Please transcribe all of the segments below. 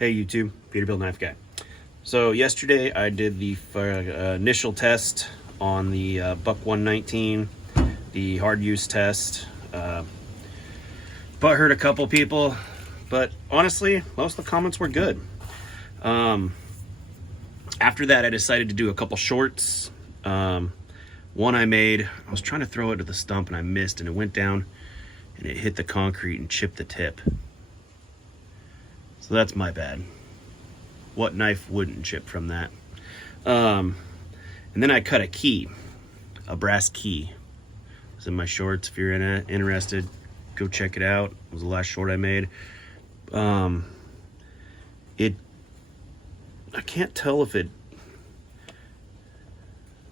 Hey YouTube, Peterbilt Knife Guy. So yesterday I did the initial test on the Buck 119, the hard use test. But hurt a couple people, but honestly, most of the comments were good. After that, I decided to do a couple shorts. One I made, I was trying to throw it to the stump and I missed, and it went down and it hit the concrete and chipped the tip. So that's my bad. What knife wouldn't chip from that? And then I cut a key, a brass key. It's in my shorts. If you're interested, go check it out. It was the last short I made. I can't tell if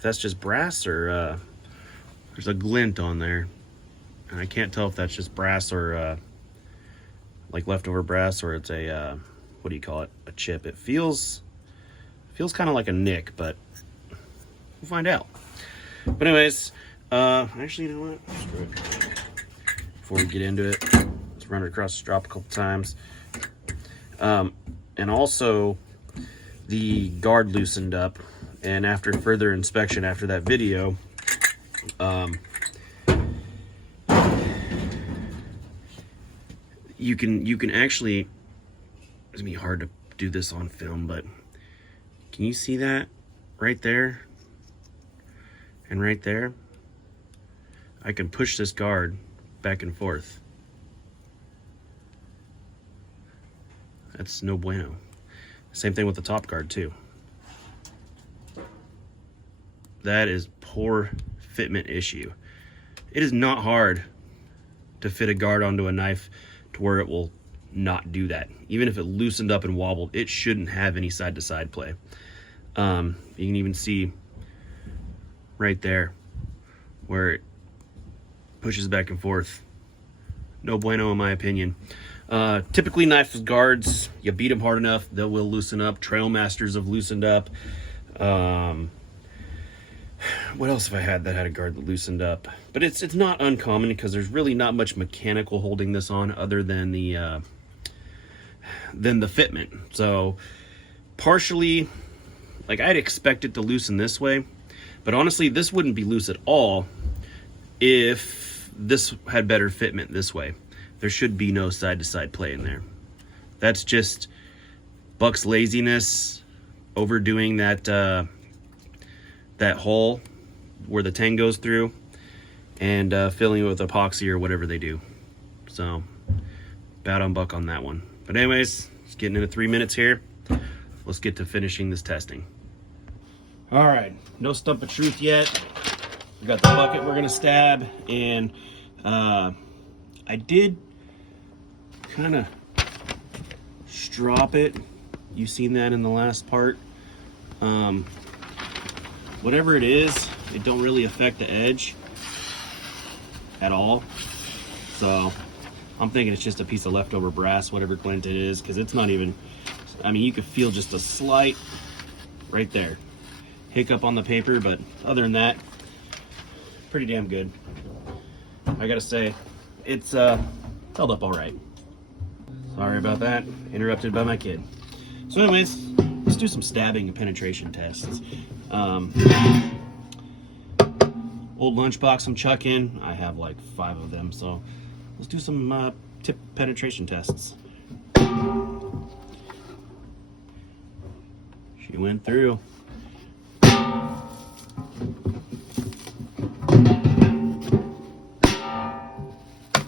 that's just brass or there's a glint on there, and I can't tell if that's just brass or like leftover brass, or it's a what do you call it, a chip. It feels kind of like a nick, but we'll find out. But anyways, actually, you know what, screw it. Before we get into it, let's run it across the strap a couple times. And also the guard loosened up, and after further inspection after that video, you can actually, it's gonna be hard to do this on film, but can you see that right there and right there? I can push this guard back and forth. That's no bueno. Same thing with the top guard too. That is poor fitment issue. It is not hard to fit a guard onto a knife to where it will not do that. Even if it loosened up and wobbled, it shouldn't have any side to side play. You can even see right there where it pushes back and forth. No bueno in my opinion. Typically knife guards, you beat them hard enough, they will loosen up. Trailmasters have loosened up. What else have I had that had a guard that loosened up? But it's not uncommon, because there's really not much mechanical holding this on other than the fitment. So partially, like, I'd expect it to loosen this way, but honestly this wouldn't be loose at all if this had better fitment this way. There should be no side to side play in there. That's just Buck's laziness, overdoing that that hole where the tang goes through, and filling it with epoxy or whatever they do. So bad on Buck on that one. But anyways, it's getting into 3 minutes here. Let's get to finishing this testing. All right, no stump of truth yet. We got the bucket we're gonna stab, and I did kind of strop it. You've seen that in the last part. Whatever it is, it don't really affect the edge at all. So I'm thinking it's just a piece of leftover brass, whatever glint it is, because it's not even, I mean, you could feel just a slight right there hiccup on the paper, but other than that, pretty damn good. I gotta say, it's held up all right. Sorry about that, interrupted by my kid. So anyways, let's do some stabbing and penetration tests. Old lunchbox I'm chucking, I have like 5 of them, so let's do some tip penetration tests. She went through.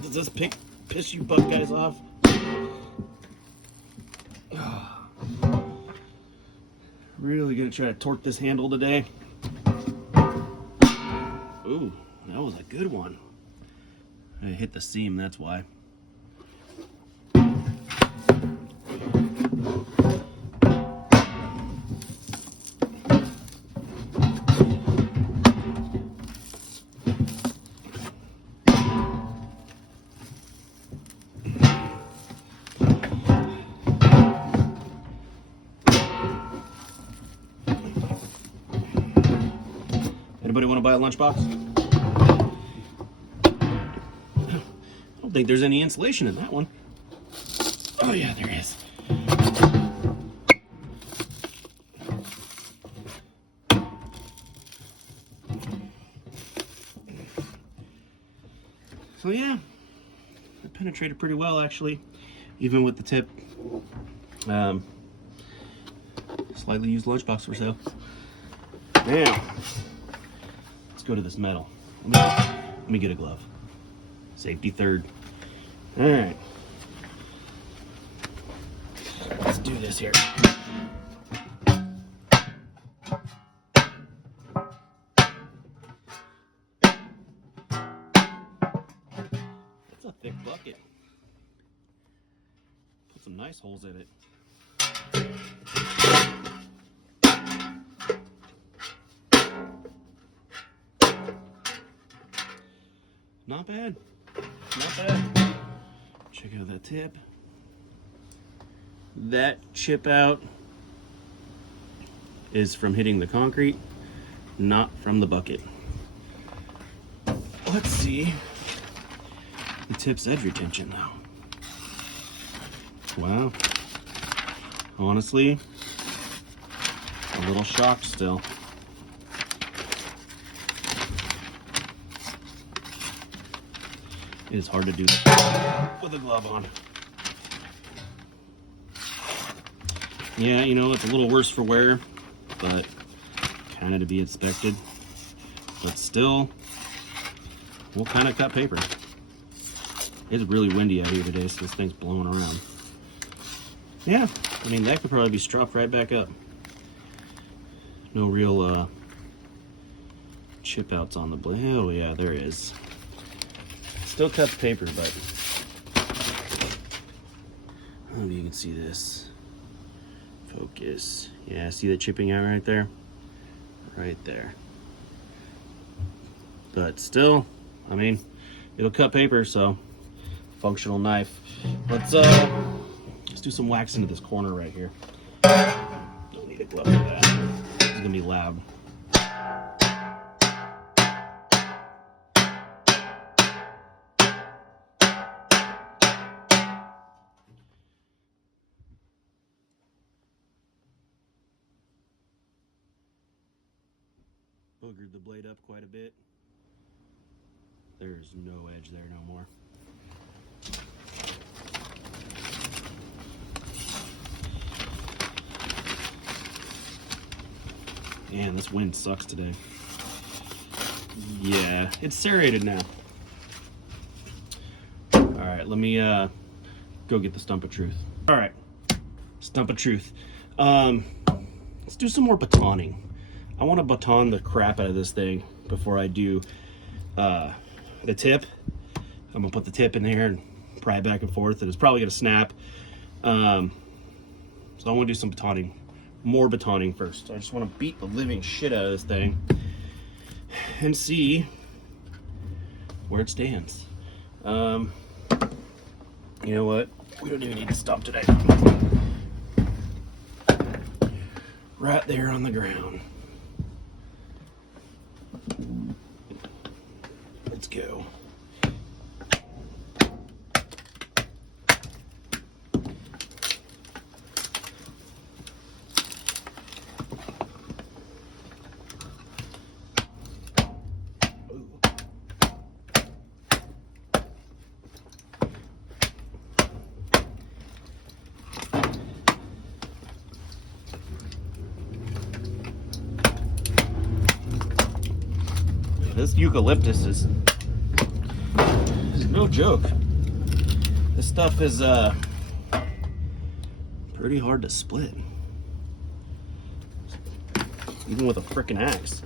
Does this piss you Buck guys off? Really gonna try to torque this handle today. Ooh, that was a good one. I hit the seam, that's why. Anybody want to buy a lunchbox? I don't think there's any insulation in that one. Oh yeah, there is. So yeah, it penetrated pretty well actually, even with the tip. Slightly used lunchbox for sale. Now, let's go to this metal. Let me get a glove. Safety third. All right. Let's do this here. That's a thick bucket. Put some nice holes in it. Not bad. Not bad. Check out that tip. That chip out is from hitting the concrete, not from the bucket. Let's see the tip's edge retention now. Wow. Honestly, a little shocked still. It is hard to do that with a glove on. Yeah, you know, it's a little worse for wear, but kind of to be expected. But still, we'll kind of cut paper. It's really windy out here today, so this thing's blowing around. Yeah, I mean, that could probably be stropped right back up. No real chip outs on the blade. Oh yeah, there is. Still cuts paper, but I don't know if you can see this. Focus. Yeah, see the chipping out right there? Right there. But still, I mean, it'll cut paper, so functional knife. Let's do some wax into this corner right here. Don't need a glove for that. It's gonna be loud. Boogered the blade up quite a bit. There's no edge there no more. Man, this wind sucks today. Yeah, it's serrated now. Alright, let me go get the stump of truth. Alright, stump of truth. Let's do some more batoning. I want to baton the crap out of this thing before I do the tip. I'm gonna put the tip in there and pry it back and forth, and it's probably gonna snap. So I want to do some batoning, more batoning first. I just want to beat the living shit out of this thing and see where it stands. You know what? We don't even need to stop today. Right there on the ground. Let's go. This eucalyptus is no joke. This stuff is pretty hard to split, even with a frickin' axe.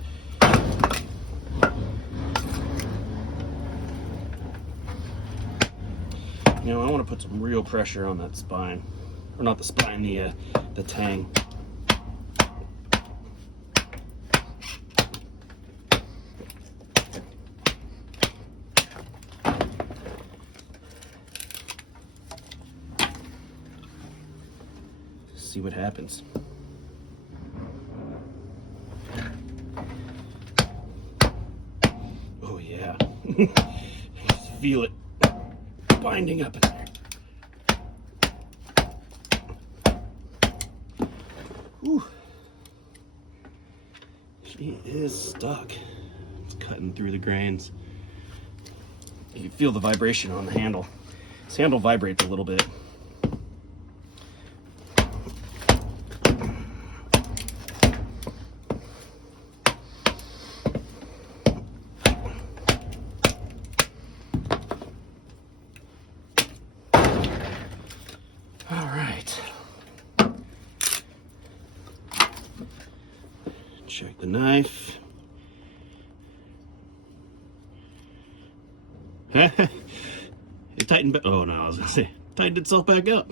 You know, I want to put some real pressure on that spine, or not the spine, the tang. See what happens. Oh yeah. Feel it binding up in there. Whew. She is stuck. It's cutting through the grains. You can feel the vibration on the handle. This handle vibrates a little bit. All right. Check the knife. It tightened. Oh no, I was gonna say tightened itself back up.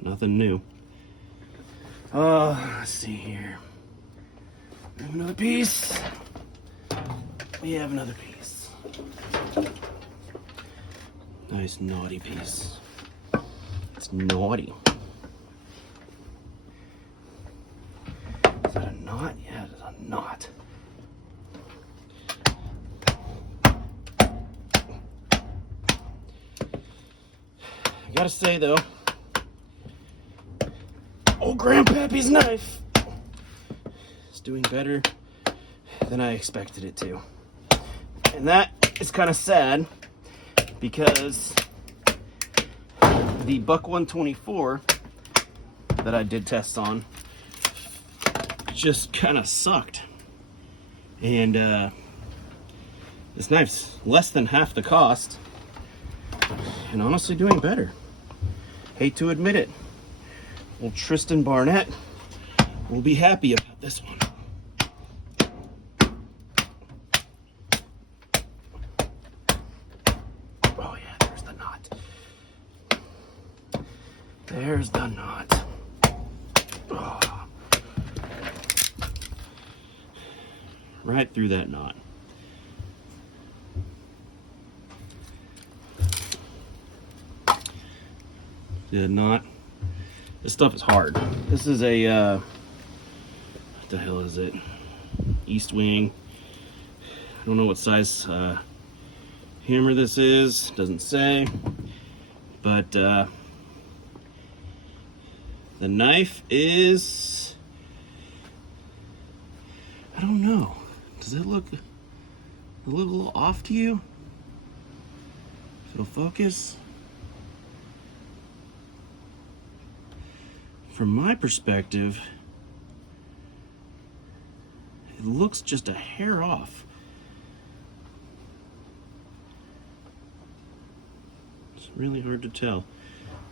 Nothing new. Let's see here. We have another piece. We have another piece. Nice naughty piece. It's naughty. Is that a knot? Yeah, it's a knot. I gotta say though, old Grandpappy's knife is doing better than I expected it to. And that is kind of sad because the Buck 124 that I did tests on just kind of sucked. And this knife's less than half the cost and honestly doing better. Hate to admit it. Old Tristan Barnett will be happy about this one. Oh yeah, there's the knot. There's the knot. Oh. Right through that knot. The knot. This stuff is hard. This is a what the hell is it? East Wing. I don't know what size hammer this is. Doesn't say. But the knife is, I don't know. Does it look a little off to you? If it'll focus. From my perspective, it looks just a hair off. It's really hard to tell.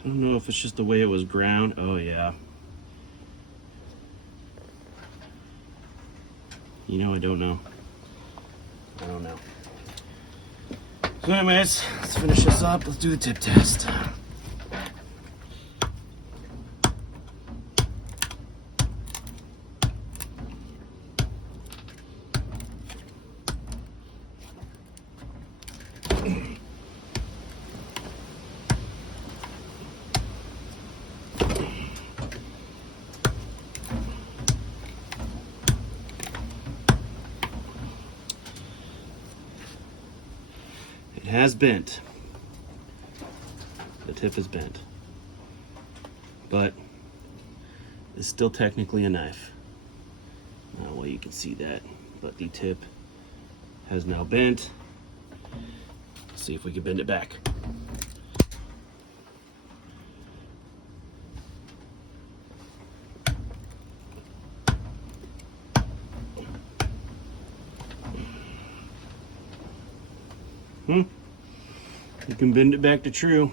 I don't know if it's just the way it was ground. Oh yeah. You know, I don't know. I don't know. So anyways, let's finish this up. Let's do the tip test. It has bent. The tip is bent. But it's still technically a knife. Well, you can see that, but the tip has now bent. Let's see if we can bend it back. You can bend it back to true.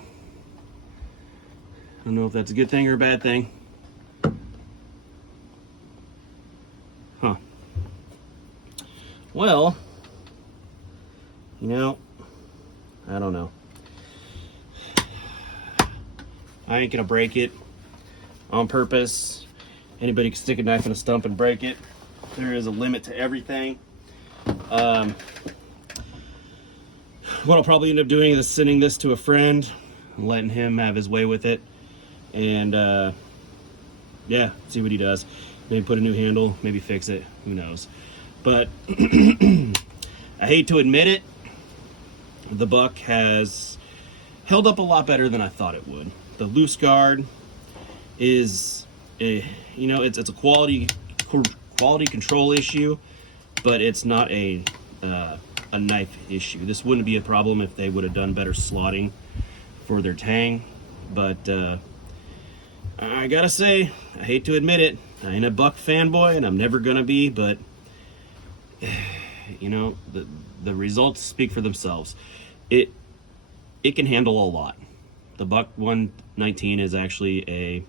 I don't know if that's a good thing or a bad thing. Huh. Well, you know, I don't know. I ain't gonna break it on purpose. Anybody can stick a knife in a stump and break it. There is a limit to everything. What I'll probably end up doing is sending this to a friend and letting him have his way with it. And yeah, see what he does. Maybe put a new handle, maybe fix it, who knows. But I hate to admit it, the Buck has held up a lot better than I thought it would. The loose guard is, you know, it's a quality control issue, but it's not a a knife issue. This wouldn't be a problem if they would have done better slotting for their tang, but I gotta say, I hate to admit it, I ain't a buck fanboy, and I'm never gonna be, but you know, the results speak for themselves. It can handle a lot. The Buck 119 is actually a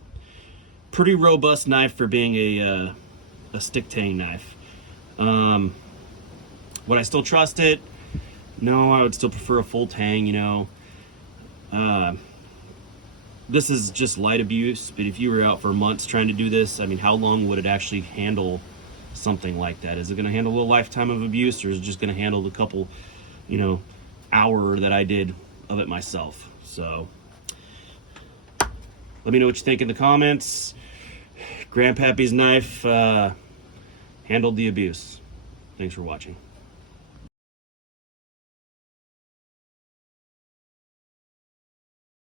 pretty robust knife for being a stick tang knife. Would I still trust it? No, I would still prefer a full tang, you know. This is just light abuse, but if you were out for months trying to do this, I mean, how long would it actually handle something like that? Is it going to handle a lifetime of abuse, or is it just going to handle the couple, you know, hour that I did of it myself? So let me know what you think in the comments. Grandpappy's knife handled the abuse. Thanks for watching.